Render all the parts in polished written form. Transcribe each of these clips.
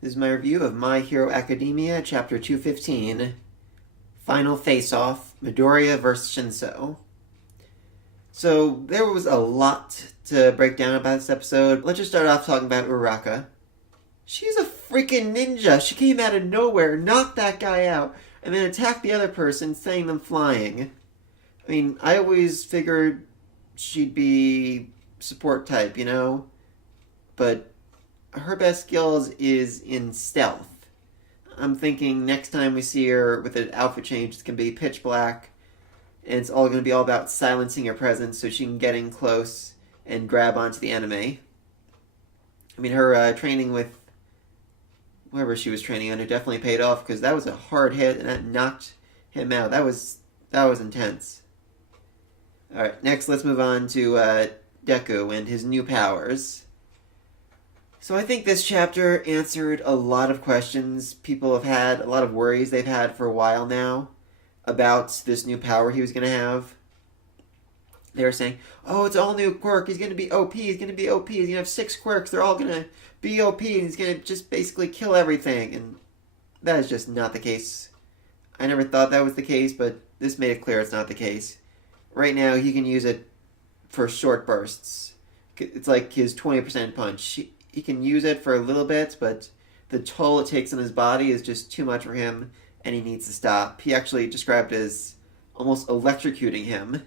This is my review of My Hero Academia, Chapter 215, Final Face-Off, Midoriya vs. Shinso. So, there was a lot to break down about this episode. Let's just start off talking about Uraraka. She's a freaking ninja! She came out of nowhere, knocked that guy out, and then attacked the other person, sending them flying. I mean, I always figured she'd be support type, But her best skills is in stealth. I'm thinking next time we see her with an outfit change, it's going to be pitch black, and it's all going to be all about silencing her presence so she can get in close and grab onto the enemy. I mean, her training with whoever she was training under definitely paid off, because that was a hard hit, and that knocked him out. That was intense. Alright, next let's move on to Deku and his new powers. So I think this chapter answered a lot of questions people have had, a lot of worries they've had for a while now about this new power he was going to have. They were saying, oh, it's all new quirk, he's going to be OP, he's going to have 6 quirks, they're all going to be OP, and he's going to just basically kill everything. And that is just not the case. I never thought that was the case, but this made it clear it's not the case. Right now, he can use it for short bursts. It's like his 20% punch. He can use it for a little bit, but the toll it takes on his body is just too much for him, and he needs to stop. He actually described it as almost electrocuting him.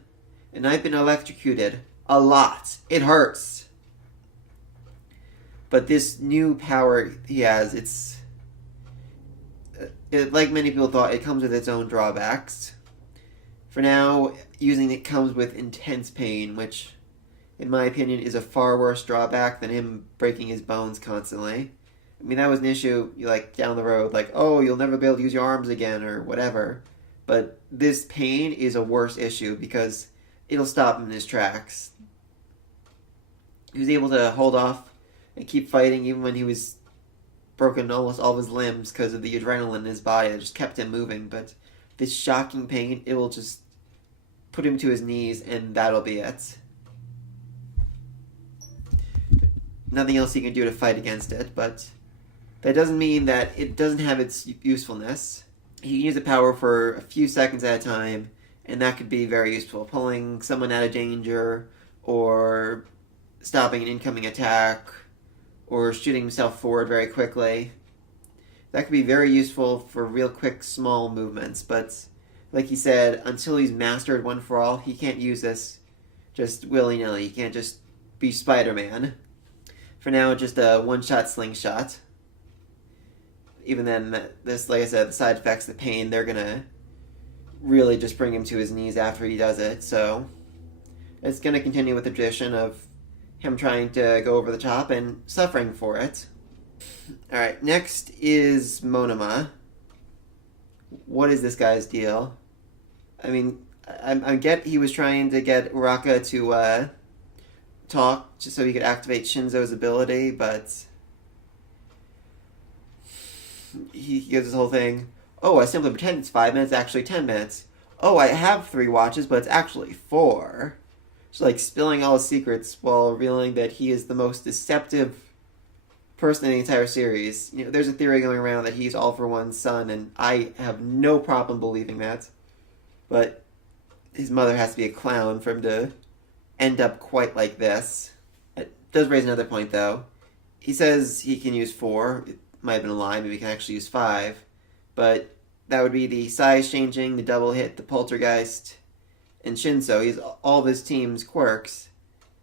And I've been electrocuted a lot. It hurts. But this new power he has, like many people thought, it comes with its own drawbacks. For now, using it comes with intense pain, which, in my opinion, is a far worse drawback than him breaking his bones constantly. I mean, that was an issue, down the road, oh, you'll never be able to use your arms again, or whatever. But this pain is a worse issue, because it'll stop him in his tracks. He was able to hold off and keep fighting even when he was broken almost all of his limbs because of the adrenaline in his body that just kept him moving. But this shocking pain, it will just put him to his knees, and that'll be it. Nothing else he can do to fight against it, but that doesn't mean that it doesn't have its usefulness. He can use the power for a few seconds at a time, and that could be very useful. Pulling someone out of danger, or stopping an incoming attack, or shooting himself forward very quickly. That could be very useful for real quick, small movements, but like he said, until he's mastered One For All, he can't use this just willy-nilly. He can't just be Spider-Man. For now, just a one-shot slingshot. Even then, this, like I said, the side effects, the pain, they're gonna really just bring him to his knees after he does it, so it's gonna continue with the tradition of him trying to go over the top and suffering for it. Alright, next is Monoma. What is this guy's deal? I mean, I get he was trying to get Uraraka to talk just so he could activate Shinso's ability, but he gives this whole thing, oh, I simply pretend it's 5 minutes, actually 10 minutes. Oh, I have 3 watches, but it's actually 4. Just spilling all his secrets while revealing that he is the most deceptive person in the entire series. There's a theory going around that he's All For One's son, and I have no problem believing that. But his mother has to be a clown for him to end up quite like this. It does raise another point, though. He says he can use 4. It might have been a lie. Maybe he can actually use 5. But that would be the size changing, the double hit, the poltergeist, and Shinso. He's all of his team's quirks.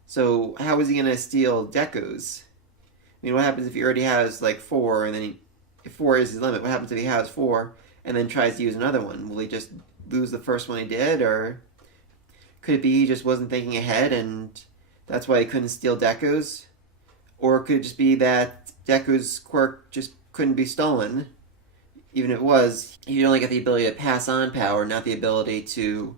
So how is he going to steal Deku's? I mean, what happens if he already has 4, and then if 4 is his limit, what happens if he has 4 and then tries to use another one? Will he just lose the first one he did, or could it be he just wasn't thinking ahead and that's why he couldn't steal Deku's? Or could it just be that Deku's quirk just couldn't be stolen? Even if it was, he'd only get the ability to pass on power, not the ability to,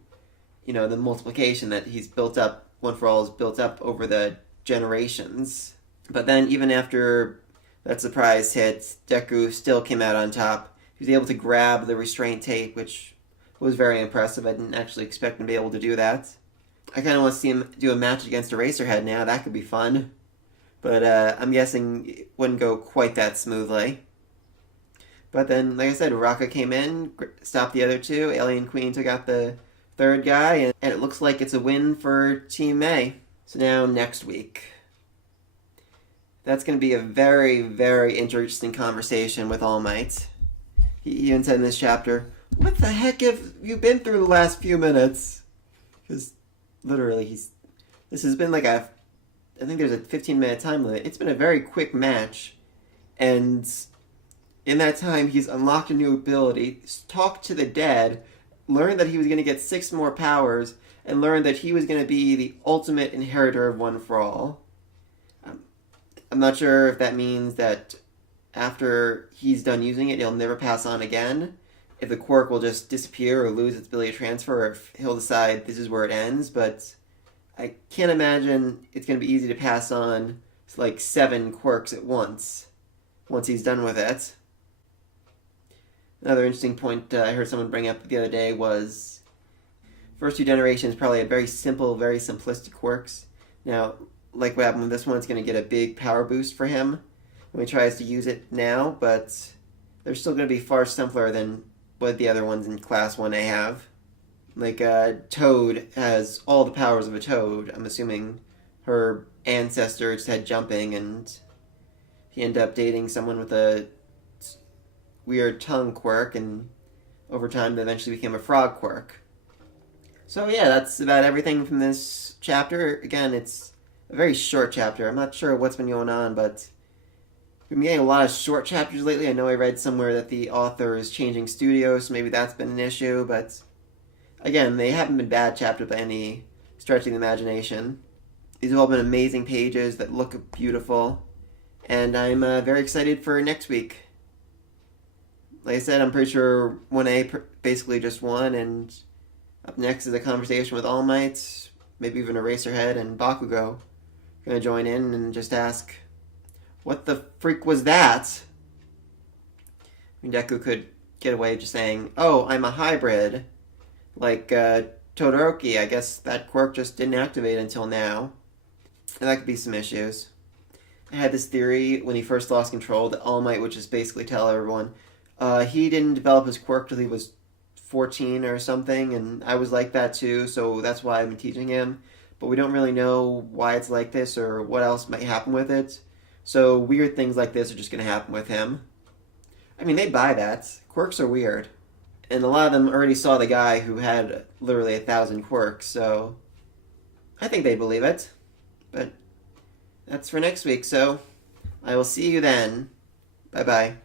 the multiplication that he's built up, One For All has built up over the generations. But then, even after that surprise hit, Deku still came out on top. He was able to grab the restraint tape, which was very impressive. I didn't actually expect him to be able to do that. I kind of want to see him do a match against Eraserhead now. That could be fun. But I'm guessing it wouldn't go quite that smoothly. But then, like I said, Raka came in, stopped the other two. Alien Queen took out the third guy, and it looks like it's a win for Team May. So now next week. That's going to be a very, very interesting conversation with All Might. He even said in this chapter, "What the heck have you been through the last few minutes?" Because literally, this has been like I think there's a 15-minute time limit. It's been a very quick match, and in that time, he's unlocked a new ability, talked to the dead, learned that he was going to get 6 more powers, and learned that he was going to be the ultimate inheritor of One for All. I'm not sure if that means that after he's done using it, he'll never pass on again. If the quirk will just disappear or lose its ability to transfer, or if he'll decide this is where it ends. But I can't imagine it's going to be easy to pass on like 7 quirks at once he's done with it. Another interesting point I heard someone bring up the other day was first 2 generations probably had very simple, very simplistic quirks. Now, like what happened with this one, it's going to get a big power boost for him when he tries to use it now, but they're still going to be far simpler than what the other ones in Class 1A have. Like, Toad has all the powers of a toad. I'm assuming her ancestor just had jumping, and he ended up dating someone with a weird tongue quirk, and over time they eventually became a frog quirk. So yeah, that's about everything from this chapter. Again, it's a very short chapter. I'm not sure what's been going on, but we've been getting a lot of short chapters lately. I know I read somewhere that the author is changing studios, so maybe that's been an issue, but again, they haven't been bad chapters by any stretch of the imagination. These have all been amazing pages that look beautiful, and I'm very excited for next week. Like I said, I'm pretty sure 1A basically just won, and up next is a conversation with All Might, maybe even Eraserhead and Bakugo. Going to join in and just ask, what the freak was that? I mean, Deku could get away just saying, oh, I'm a hybrid. Like Todoroki, I guess that quirk just didn't activate until now. And that could be some issues. I had this theory when he first lost control that All Might would just basically tell everyone, he didn't develop his quirk till he was 14 or something, and I was like that too, so that's why I've been teaching him. But we don't really know why it's like this or what else might happen with it. So weird things like this are just going to happen with him. I mean, they'd buy that. Quirks are weird. And a lot of them already saw the guy who had literally 1,000 quirks, so I think they believe it. But that's for next week, so I will see you then. Bye-bye.